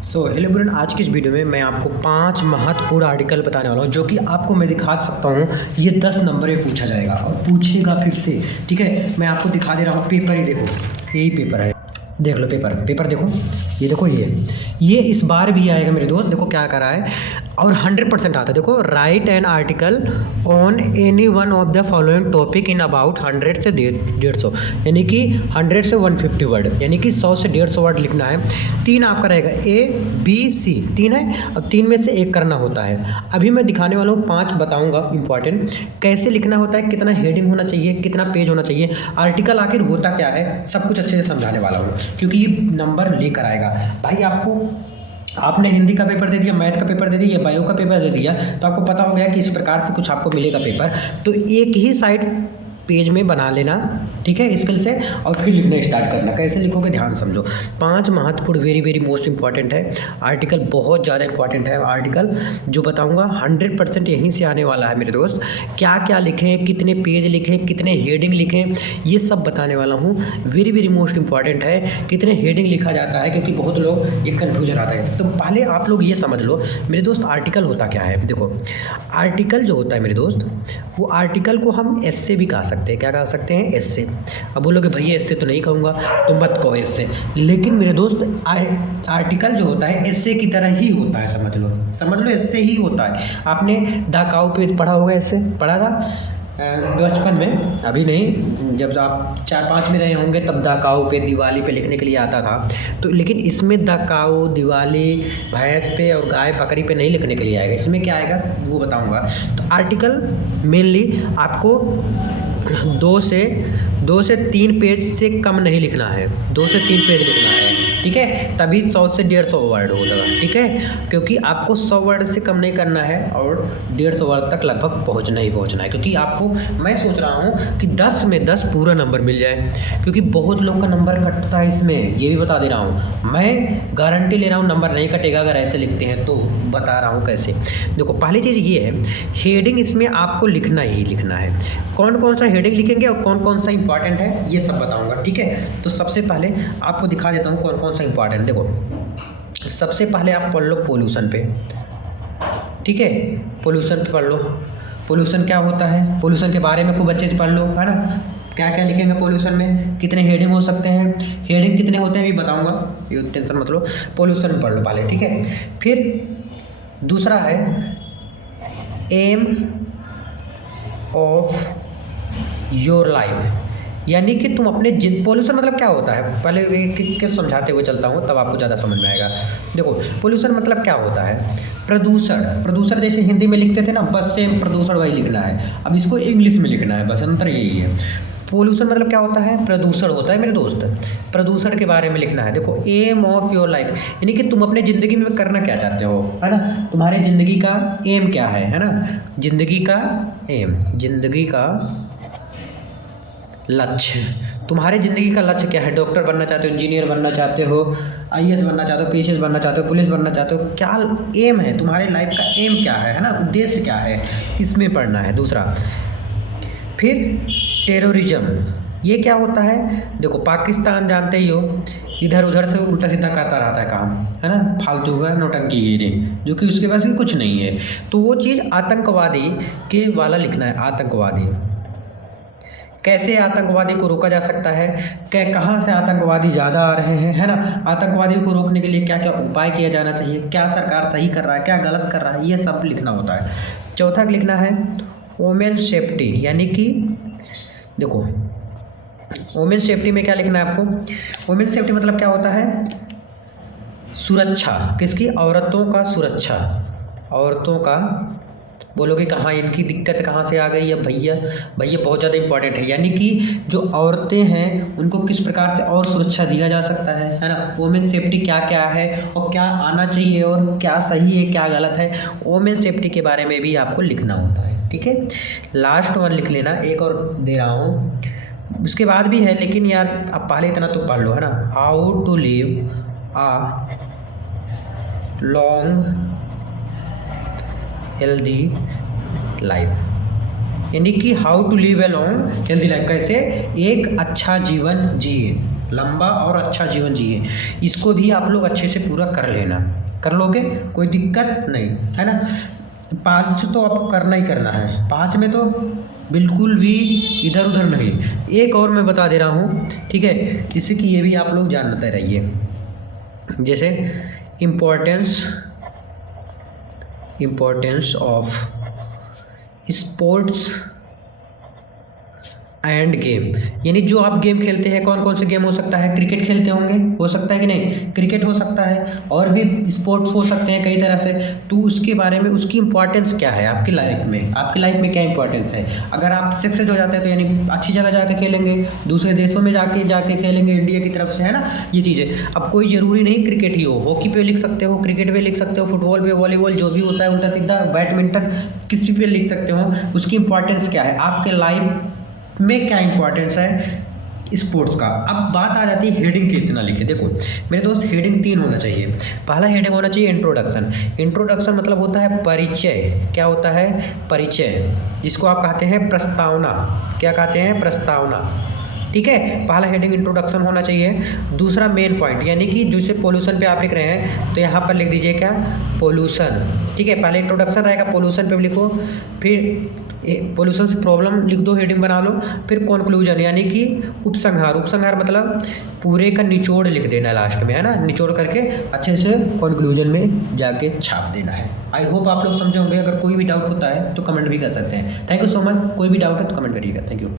Hello everyone, आज की इस वीडियो में मैं आपको 5 महत्वपूर्ण आर्टिकल बताने वाला हूँ जो कि आपको मैं दिखा सकता हूँ। ये 10 नंबर में पूछा जाएगा और पूछेगा फिर से। ठीक है, मैं आपको दिखा दे रहा हूँ। पेपर ही देखो, यही पेपर है, देख लो पेपर देखो, ये देखो, ये इस बार भी आएगा मेरे दोस्त। देखो क्या करा है और 100% आता है। देखो, right an article on any one of the following topic in about 100 से 150, यानी कि 100 से 150 वर्ड, यानी कि 100 से 150 वर्ड लिखना है। 3 आपका रहेगा, A, B, C, 3 है। अब 3 में से 1 करना होता है। अभी मैं दिखाने वाला हूँ, 5 बताऊँगा इंपॉर्टेंट कैसे लिखना होता है, कितना हेडिंग होना चाहिए, कितना पेज होना चाहिए, आर्टिकल आखिर होता क्या है, सब कुछ अच्छे से समझाने वाला हूँ, क्योंकि ये नंबर लेकर आएगा भाई। आपने हिंदी का पेपर दे दिया, मैथ का पेपर दे दिया, बायो का पेपर दे दिया, तो आपको पता हो गया कि इस प्रकार से कुछ आपको मिलेगा पेपर। तो एक ही साइड पेज में बना लेना, ठीक है, स्किल से, और फिर लिखना स्टार्ट करना। कैसे लिखोगे ध्यान समझो। 5 महत्वपूर्ण, वेरी मोस्ट इंपॉर्टेंट है आर्टिकल, बहुत ज़्यादा इंपॉर्टेंट है आर्टिकल जो बताऊंगा। 100% यहीं से आने वाला है मेरे दोस्त। क्या क्या लिखें, कितने पेज लिखें, कितने हेडिंग लिखें, ये सब बताने वाला हूँ। वेरी मोस्ट इंपॉर्टेंट है कितने हेडिंग लिखा जाता है, क्योंकि बहुत लोग ये कन्फ्यूजन आता है। तो पहले आप लोग ये समझ लो मेरे दोस्त, आर्टिकल होता क्या है। देखो, आर्टिकल जो होता है मेरे दोस्त, वो आर्टिकल को हम एस्से भी कहा सकते हैं। क्या कह सकते हैं? एस्से। अब बोलोगे भैया एस्से तो नहीं कहूँगा, तो मत कहो एस्से। लेकिन मेरे दोस्त, आर्टिकल जो होता है एस्से की तरह ही होता है, समझ लो एस्से ही होता है। आपने द काउ पे पढ़ा होगा, एस्से पढ़ा था बचपन में, अभी नहीं, जब आप 4-5 में रहे होंगे तब द काउ पे, दिवाली पे लिखने के लिए आता था। तो लेकिन इसमें द काउ, दिवाली, भैंस पे और गाय बकरी पे नहीं लिखने के लिए आएगा। इसमें क्या आएगा वो बताऊंगा। तो आर्टिकल मेनली आपको 2 से 3 पेज से कम नहीं लिखना है, 2 से 3 पेज लिखना है, ठीक है, तभी 100 से 150 वर्ड होगा, ठीक है, क्योंकि आपको 100 वर्ड से कम नहीं करना है और 150 वर्ड तक लगभग पहुंचना है, क्योंकि आपको मैं सोच रहा हूं कि 10 में 10 पूरा नंबर मिल जाए, क्योंकि बहुत लोग का नंबर कटता है इसमें, ये भी बता दे रहा हूँ। मैं गारंटी ले रहा हूँ नंबर नहीं कटेगा अगर ऐसे लिखते हैं, तो बता रहा हूँ कैसे। देखो, पहली चीज़ ये है, हेडिंग इसमें आपको लिखना ही लिखना है। कौन सा हेडिंग लिखेंगे और कौन सा इंपॉर्टेंट है, ये सब बताऊंगा, ठीक है। तो सबसे पहले आपको दिखा देता हूँ कौन सा इंपॉर्टेंट। देखो, सबसे पहले आप पढ़ लो पोल्यूशन पे, ठीक है, पोल्यूशन पे पढ़ लो। पोल्यूशन क्या होता है, पोल्यूशन के बारे में खूब अच्छे से पढ़ लो, है ना। क्या क्या लिखेंगे पोल्यूशन में, कितने हेडिंग हो सकते हैं, हेडिंग कितने होते हैं भी बताऊंगा, ये टेंशन मत लो। पोल्यूशन में पढ़ लो पहले, ठीक है। फिर दूसरा है एम ऑफ योर लाइफ, यानी कि तुम अपने पोल्यूशन मतलब क्या होता है, पहले एक समझाते हुए चलता हूँ, तब आपको ज़्यादा समझ में आएगा। देखो, पोल्यूशन मतलब क्या होता है, प्रदूषण जैसे हिंदी में लिखते थे ना, बस सेम प्रदूषण वही लिखना है, अब इसको इंग्लिश में लिखना है, बस अंतर यही है। पोल्यूशन मतलब क्या होता है, प्रदूषण होता है मेरे दोस्त, प्रदूषण के बारे में लिखना है। देखो, एम ऑफ योर लाइफ, यानी कि तुम अपने ज़िंदगी में करना क्या चाहते हो, है ना, तुम्हारे ज़िंदगी का एम क्या है ना, ज़िंदगी का एम, ज़िंदगी का लक्ष्य, तुम्हारे ज़िंदगी का लक्ष्य क्या है। डॉक्टर बनना चाहते हो, इंजीनियर बनना चाहते हो, IAS बनना चाहते हो, PCS बनना चाहते हो, पुलिस बनना चाहते हो, क्या एम है तुम्हारे लाइफ का, एम क्या है ना, उद्देश्य क्या है, इसमें पढ़ना है। दूसरा, फिर टेररिज्म, ये क्या होता है। देखो, पाकिस्तान जानते ही हो, इधर उधर से उल्टा सीधा करता रहता है काम, है ना, फालतू का नौटंकी, जो कि उसके पास कुछ नहीं है। तो वो चीज़ आतंकवादी के वाला लिखना है। आतंकवादी, कैसे आतंकवादी को रोका जा सकता है, कहाँ से आतंकवादी ज़्यादा आ रहे हैं, है ना, आतंकवादियों को रोकने के लिए क्या क्या उपाय किया जाना चाहिए, क्या सरकार सही कर रहा है, क्या गलत कर रहा है, ये सब लिखना होता है। चौथा लिखना है वुमेन सेफ्टी, यानी कि देखो, वुमेन सेफ्टी में क्या लिखना है आपको। वुमेन सेफ्टी मतलब क्या होता है, सुरक्षा, किसकी, औरतों का सुरक्षा, औरतों का। बोलोगे कहाँ इनकी दिक्कत कहाँ से आ गई है भैया बहुत ज़्यादा इंपॉर्टेंट है, यानी कि जो औरतें हैं उनको किस प्रकार से और सुरक्षा दिया जा सकता है ना। वुमेन सेफ्टी क्या क्या है और क्या आना चाहिए और क्या सही है क्या गलत है, वुमेन सेफ्टी के बारे में भी आपको लिखना होता है, ठीक है। लास्ट वन लिख लेना, एक और दे रहा हूँ, उसके बाद भी है, लेकिन यार अब पहले इतना तो पढ़ लो, है ना। How to live a long healthy life, यानी कि how to live a long healthy life, कैसे एक अच्छा जीवन जिए, लंबा और अच्छा जीवन जिए, इसको भी आप लोग अच्छे से पूरा कर लेना। कर लोगे, कोई दिक्कत नहीं है ना। 5 तो आपको करना ही करना है, 5 में तो बिल्कुल भी इधर उधर नहीं। एक और मैं बता दे रहा हूँ, ठीक है, जिससे कि ये भी आप लोग जानते रहिए। जैसे importance of sports end game, यानी जो आप गेम खेलते हैं, कौन कौन से गेम हो सकता है? क्रिकेट खेलते होंगे, हो सकता है कि नहीं? क्रिकेट हो सकता है, और भी स्पोर्ट्स हो सकते हैं कई तरह से। तो उसके बारे में, उसकी इंपॉर्टेंस क्या है आपकी लाइफ में, आपकी लाइफ में क्या इंपॉर्टेंस है? अगर आप सक्सेस हो जाते हैं तो यानी अच्छी जगह जाके खेलेंगे, दूसरे देशों में जाके खेलेंगे इंडिया की तरफ से, है ना, ये चीज़ें। अब कोई ज़रूरी नहीं क्रिकेट ही हो, हॉकी पे लिख सकते हो, क्रिकेट पे लिख सकते हो, फुटबॉल पे, वॉलीबॉल, जो भी होता है उल्टा सीधा, बैडमिंटन, किसी पे लिख सकते हो। उसकी इंपॉर्टेंस क्या है आपके लाइफ में, क्या इंपॉर्टेंस है स्पोर्ट्स का। अब बात आ जाती है हेडिंग कितना लिखे। देखो मेरे दोस्त, हेडिंग 3 होना चाहिए। पहला हेडिंग होना चाहिए इंट्रोडक्शन। इंट्रोडक्शन मतलब होता है परिचय। क्या होता है? परिचय, जिसको आप कहते हैं प्रस्तावना। क्या कहते हैं? प्रस्तावना, ठीक है। पहला हेडिंग इंट्रोडक्शन होना चाहिए। दूसरा मेन पॉइंट, यानी कि जैसे पोल्यूशन पे आप लिख रहे हैं तो यहाँ पर लिख दीजिए क्या? पोल्यूशन, ठीक है। पहले इंट्रोडक्शन रहेगा, पोल्यूशन पे लिखो, फिर पोल्यूशन से प्रॉब्लम लिख दो, हेडिंग बना लो, फिर कंक्लूजन यानी कि उपसंहार। उपसंहार मतलब पूरे का निचोड़ लिख देना लास्ट में, है ना, निचोड़ करके अच्छे से कंक्लूजन में जाके छाप देना है। आई होप आप लोग समझे होंगे। अगर कोई भी डाउट होता है तो कमेंट भी कर सकते हैं। Thank you so much. कोई भी डाउट है तो कमेंट करिएगा। Thank you.